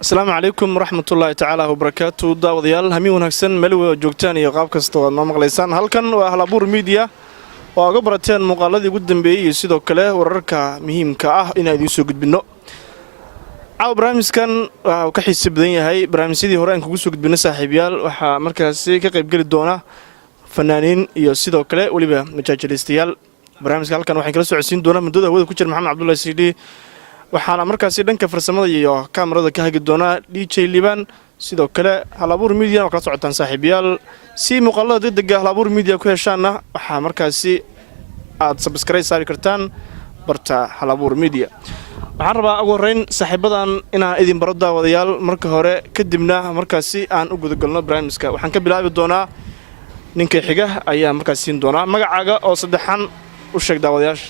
السلام عليكم ورحمة الله تعالى وبركاته داوديال همي ونكسن ملوى جوجتان iyo qaab kasta oo maqlaysaan halkan waa Halabuur Media oo uga barateen muuqaaladii ugu dambeeyay sidoo kale wararka muhiimka ah in ay soo gudbino barnaamijkan waxa ka xiiso badan yahay barnaamijyadii hore aan kugu soo gudbino saaxiibayaal waxa markaasi ka qayb gali doona fanaaniin iyo sidoo kale waliba majaajilistayaal barnaamijka halkan waxaan kala socodsiin doonaa muddada hawada ku jira Maxamed Cabdullaahi Siidi waxaana markaasi dhanka farsamada iyo kaamirada ka hagi doona DJ Liban sidoo kale Halabuur Media oo ka socotaan saaxiibayaal si muuqaalada degdega Halabuur Media ku heshaana waxa markaasi aad subscribe saari kartaan barta Halabuur Media waxaan rabaa ugu horeyn saaxiibadan inaan idin baro daawadayaal marka hore kadibna markaasi aan u gudagalno barnaamijka waxaan ka bilaabi doonaa ninka xiga ayaa markaasi siin doona magacaaga oo saddexan u sheeg daawadayaasha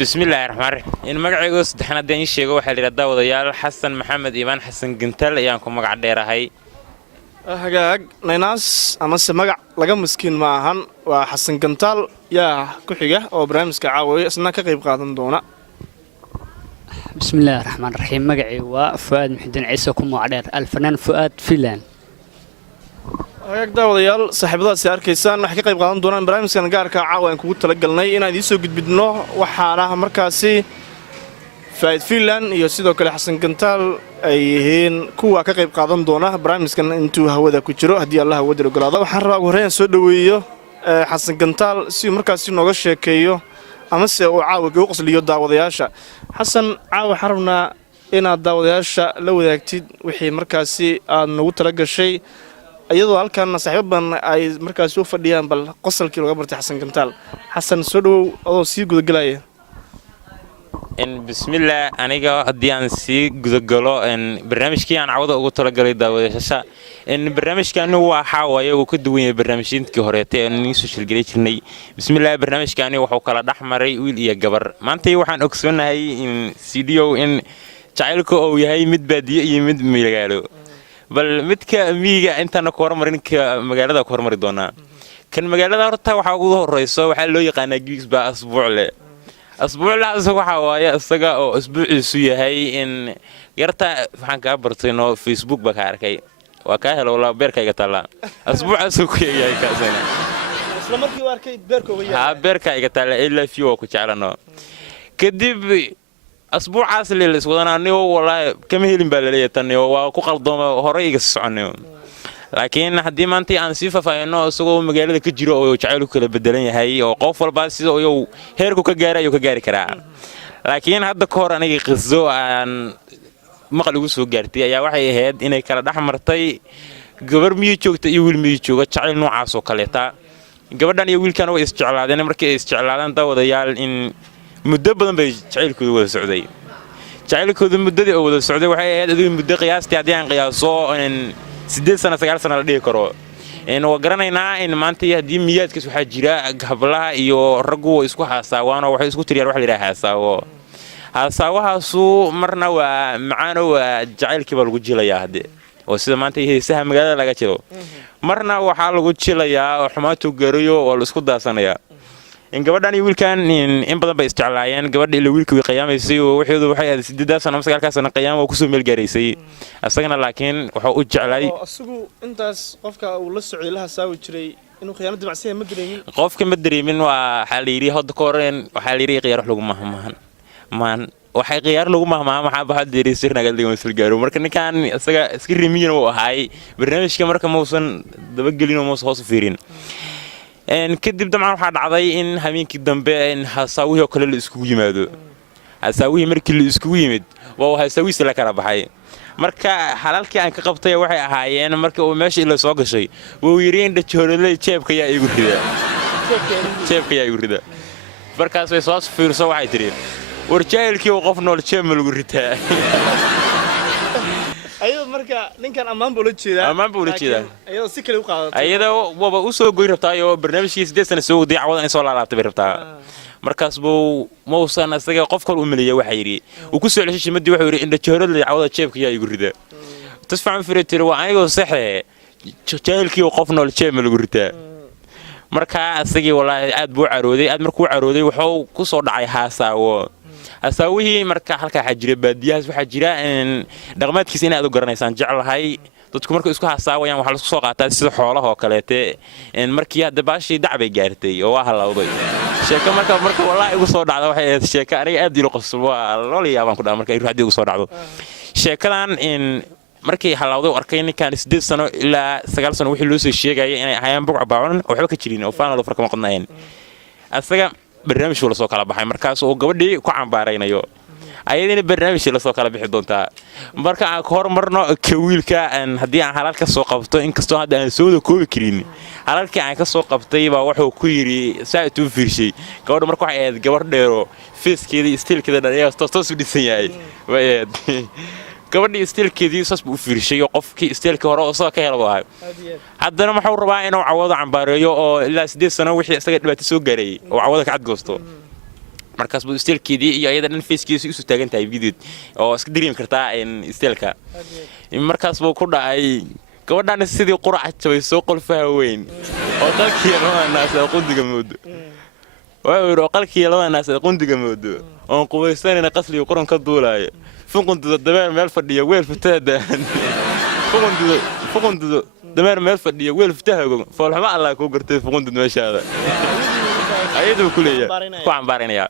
بسم الله الرحمن الرحيم إن مقعد صدحنا دين شيء واحد للدا وضيال حسن محمد إيمان حسن جنتل يانكم مقعد ديره هاي هجاج ناس أما سمقع لقى مسكين معهن وحسن جنتل يا كحجة أو برامج كعاوي أصلا كقريب قادم دونا بسم الله الرحمن الرحيم مقعي وفؤاد محدن عيسى كم وعدير الفنان فؤاد فيلان هيك داوديال صاحبadaas arkaysan wax ka qayb qaadan doonaan barnaamijkan gaarka caawa aan kugu talagalnay inaan idin soo gudbidno waxaana markaasi Faid Finland iyo sidoo kale Xasan Gantaal ay yihiin kuwa ka qayb qaadan doona barnaamijkan intuu hawada ku jiro hadii Allah wada ogolaado waxaan rabaa horeen soo dhaweeyo Xasan Gantaal si markaasi nooga sheekeeyo ama se uu caawa ugu qosliyo daawadayaasha Xasan caawa xarabna inaad daawadayaasha la wadaagtid wixii markaasi aad nagu talagashay iyadoo halkan saaxiibadan ay markaas u fadhiyaan bal qosolkii laga bartay Xasan Gantaal Xasan soo dhaw oo si gudagalaya إن بسم الله أنا جا أديان سي جذقلو إن برنامج كي أنا عوضة أقول ترى قلي داود شاشة إن برنامج كأنه هو حاوي وكدوين برنامجين كهريتي إن سوشيال جريتني بسم الله برنامج كأنه وحوك على دحمري ويل جبر ما أنتي وحن أكسون هاي إن سيديو إن تعالكوا أو هاي مد بدي يمد ميلالو بل متك ميجا أنت أنا كورمرين كمجالدا كورمر دونا كان مجالدا رتها وحاجوه الرئيس وحلو يقانا جيكس بأسبوع له أسبوع لا أسبوع حوايا أسبوع أو أسبوع السوية هاي إن يرتا فحن كابرتينو فيسبوك بكاركي وكاهل ولا بيركا يقتلا أسبوع أسبوع يا كاسينا اسلامتي واركي بيركو ويا ها بيركا يقتلا إلا فيو كشعلنا كدب أسبوع عسل اللي سودنا نيو والله كم هي البلدية تنيو وكوكل دوم هراي قصعنيو لكن حدي ما أنتي عن صفة فإنه سووا مجال ذيك الجرو أو يجعلوا كل بدلين هاي أو قفل بس يو هيركو كجارة يو كجارة كرا لكن هذا كور أنا يقصو عن مقلوب سو جارتي يا واحد هاد إنك كلا ده مرتي قبر ميوتشوك تيول ميوتشوك تشعل نوع عصو كلتا قبر دان يقول كانوا استعلاء أنا مركز استعلاء ده وضيال إن مدة بدن بيجعل كذا السعودية جعل كذا مدة أول السعودية وحياة هذه مدة قياس تعدين قياسه إن 6 سنة 9 سنة ليه كرو إن وقرنا هنا إن ما أنت هدي ميات كسو حجرة قبلها يو رجو يسكو حساوانا وحي يسكو تريار وحي راح حساوا حساوا سو مرنا ومعانا وجعل كبر وجيلا يا هدي وسيد ما أنت هي سهم قال لك كذا مرنا وحال وجيلا يا وحماتو جريو والسكو داسنا يا إن قبضان يقول كان إن بدن بيستعلاين قبض اللي يقول كوي قيام يسوي وحيد وحيد 6 سنة مسك الكاس أنا قيام وكسو ميل جريسي أصلاً لكن وحقول جعلي أسوق أنت قفك ولا سعودي لها ساوي شري إنه خيانة دمعسية مدري قفك مدري من وحاليري هاد كورين وحاليري غير لهم مهما waxay qiyaar lagu mahmaamo waxa baad deerisirna galdiga mas'uul gaaro marka ninkan isaga iska rimiin oo ahay barnaamijka marka muusan daba gelin oo hoos fiirin إن كدب دمعنا واحد عضي إن همين كدم بين هساويه كل الإسكوي ماذا هساويه مركل الإسكوي مد وهو هساوي سلك على بحي مركا حلال كي أنك قبطي واحد هاي أنا مركا وماشي إلا سواق شيء ويرين ده شهر اللي شاب كيا يقول كذا شاب كيا يقول كذا مركا سوي صوص في رسوا واحد تري ورجال كي وقفنا الشام يقول كذا أيوة مركا نكان أمام بولتشيدا أمام بولتشيدا أيوة سكلي وقاعد أيوة وبا أسوق غير بتاعي برنامج شيء سدس أنا سوق دي عوض أنا سؤال على تبرر بتاع مركز بو موصل أنا سجى قف كل أملية وحيري وكسر على شيء مدي وحيري إن الشهر اللي عوض شيء كيا يقول كذا تسمع في التلو أيوة صحيح جاهل كي وقفنا الشام اللي يقول كذا مركا سجى والله عاد بو عرودي عاد مركو عرودي وحو كسر دعي حاسة asaawihii marka halka waxa jira baadiyahaas waxa jira dhaqameedkiisa inaad u garanaysaan jeclahay dadku markay isku hasaawayaan waxa la isku soo qaataa sida xoolaha oo kaleete markii hadda baashii dacbay gaartay oo waa halawday sheeko marka wallahi igu soo dhacdo waxay ahayd sheeko aniga aad ilo qosol waa looli yaabaan ku dhaca markay ruuxdii igu soo dhacdo sheekadan markii halawday arkay ninkan 8 sano ilaa 9 sano wixii loo soo sheegay inay ahayaan buuc baacan waxba ka jirin oo faanado farka ma qadnayeen asaga barnaamij la soo kala baxay markaas oo gabadhii ku cambaaraynayo ayadina barnaamij la soo kala bixi doontaa marka aan ka hormarno ka wiilka haddii aan halal ka soo qabto inkastoo hadda aan soo koobi karin halalkii aan ka soo qabtay baa wuxuu ku yiri saacad u fiirshay gabadha marka waxay ahayd gabar dheero feeskeeda istiilkeeda dhalinyaro toos u dhisan yahay way gabadhii istiilkeedii saas buu u fiirshay qofkii istiilka hore oo soo ka helay haddana wuxuu rabaa inuu cawado cambaareeyo oo ilaa 8 sano wixii isaga dhibaato soo gaaray oo cawado ka cad goosto markaas buu istiilkeedii iyo ayada dhan feeskiisa isu taagan tahay video oo iska dareemi kartaa istiilka markaas buu ku dhacay gabadhan sidii qurac jabay soo qolfaha weyn oo qalkii labada naas qundiga moodo waa qalkii labada naas qundiga moodo oo qubaysanina qasliga quran ka duulaayo fuqundu dameer meel fadhiyo weel fataada fuqundu dameer meel fadhiyo weel fataago foolxuma Allah ku gartay fuqundu meeshaada ayadu ku leeyahay ku cambaarayna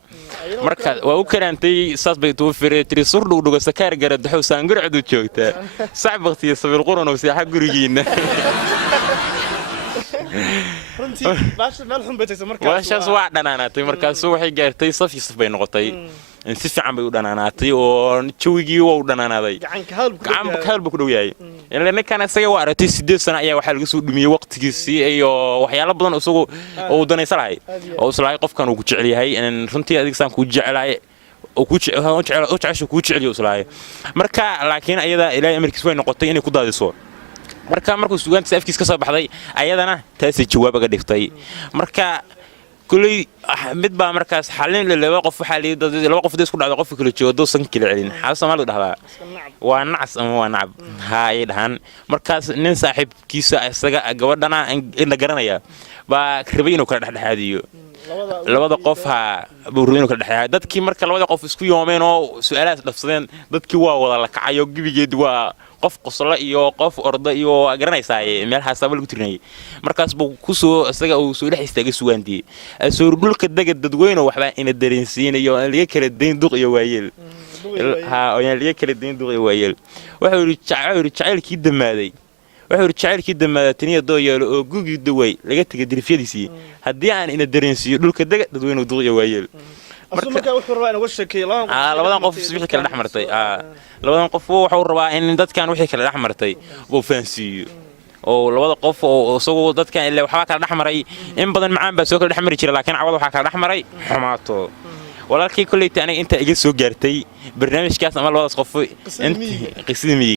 marka waa u karantay saas bay tuu firay tiri sur dhugdhuga sakaar garad wuxuu saangircdu joogtaa sacbaqtiyo sabil quran oo saaxa gurigiina runtii baasha meel xun bay tagtay markaas waashaas waa dhanaanaatay markaas waxay gaartay saf bay noqotay si fiican bay u dhanaanaatay oo jawigii waa u dhanaanaaday gacanka halbu ku dhow yahay ilaa ninkan isaga waa aragtay 8 sano ayaa waxa laga soo dhumiyay waqtigiisii iyo waxyaalo badan isagu oo danaysanahay oo islaahay qofkan uu ku jecel yahay runtii adigsan ku jecelahay oo ku jecel ku jecel islaahay marka laakiin ayada ilaa amarkiis way noqotay inay ku daadiso markuu suugaanta afkiis ka soo baxday ayadana taasi jawaab ga dhigtay marka kulay mid baa markaas xalin laba qof waxa leeyahay laba qof isku dhacdo qof kale joodo san kale celin xal Soomaalidu dhahdaa waa nacas ama waa nacab hay dhahan markaas nin saaxiibkiisa isaga gabadhana in garanaya baa rabay inuu kala dhaxdhaadiyo labada qof buu rabay inuu kala dhaxdhaadiyo dadkii marka labada qof isku yoomeen oo su'aalaad dhafsadeen dadkii waa wada la kacayo gibigeed waa qof qosla iyo qof orda iyo garanaysaa meel xasaab lagu tirnay markaas buu ku soo isaga uu soo dhex istaagay suugaantii soo dhulka dadweyne waxba ina dareensiinayo laga kala deyn duq iyo waayeel oo laga kala deyn duq iyo waayeel wuxuu jacaylkii damaaday taniya dooyelo oo gugi daway laga tagay dirifyadiisii haddii aan ina dareensiyo dhulka dadweyne duq iyo waayeel marka wuxuu rabaa inuu sheekeeyo labadan qof wixii kala dhaxmartay labadan qof wuxuu rabaa in dadkan wixii kala dhaxmartay uu faansiyo oo labada qof oo isagu dadkan ilaa waxa kala dhaxmaray in badan macaan baa soo kala dhaxmari jiray laakiin cawada waxa kala dhaxmaray xumaato walaalkii kulleeyta aniga inta iga soo gaartay barnaamijkaas ama labadaas qof inta qisidii